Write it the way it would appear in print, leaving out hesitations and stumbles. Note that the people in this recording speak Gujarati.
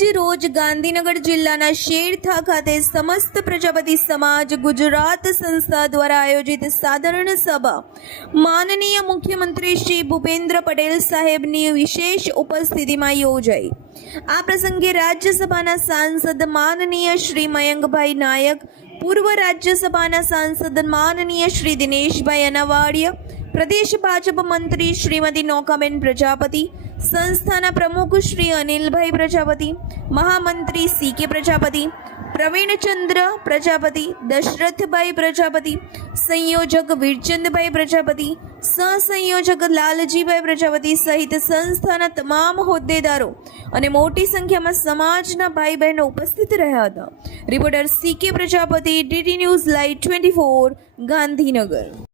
આજ રોજ ગાંધીનગર જિલ્લાના શેરથા ખાતે સમસ્ત પ્રજાપતિ સમાજ ગુજરાત સંસ્થા દ્વારા આયોજિત સાધારણ સભા માનનીય મુખ્યમંત્રી શ્રી ભૂપેન્દ્ર પટેલ સાહેબની વિશેષ ઉપસ્થિતિમાં યોજાઈ। આ પ્રસંગે રાજ્યસભાના સાંસદ માનનીય શ્રી મયંકભાઈ નાયક, પૂર્વ રાજ્યસભાના સાંસદ માનનીય શ્રી દિનેશભાઈ અનાવાડિયા, પ્રદેશ ભાજપ મંત્રી શ્રીમતી નૌકાબેન પ્રજાપતિ, સંસ્થાના પ્રમુખ શ્રી અનિલભાઈ પ્રજાપતિ, મહામંત્રી CK પ્રજાપતિ, પ્રવીણચંદ્ર પ્રજાપતિ, દશરથભાઈ પ્રજાપતિ, સંયોજક વીરચંદભાઈ પ્રજાપતિ, સહસંયોજક લાલજીભાઈ પ્રજાપતિ સહિત સંસ્થાના તમામ હોદ્દેદારો અને મોટી સંખ્યામાં સમાજના ભાઈ બહેનો ઉપસ્થિત રહ્યા હતા। Reporter CK Prajapati, DD news live 24, Gandhinagar.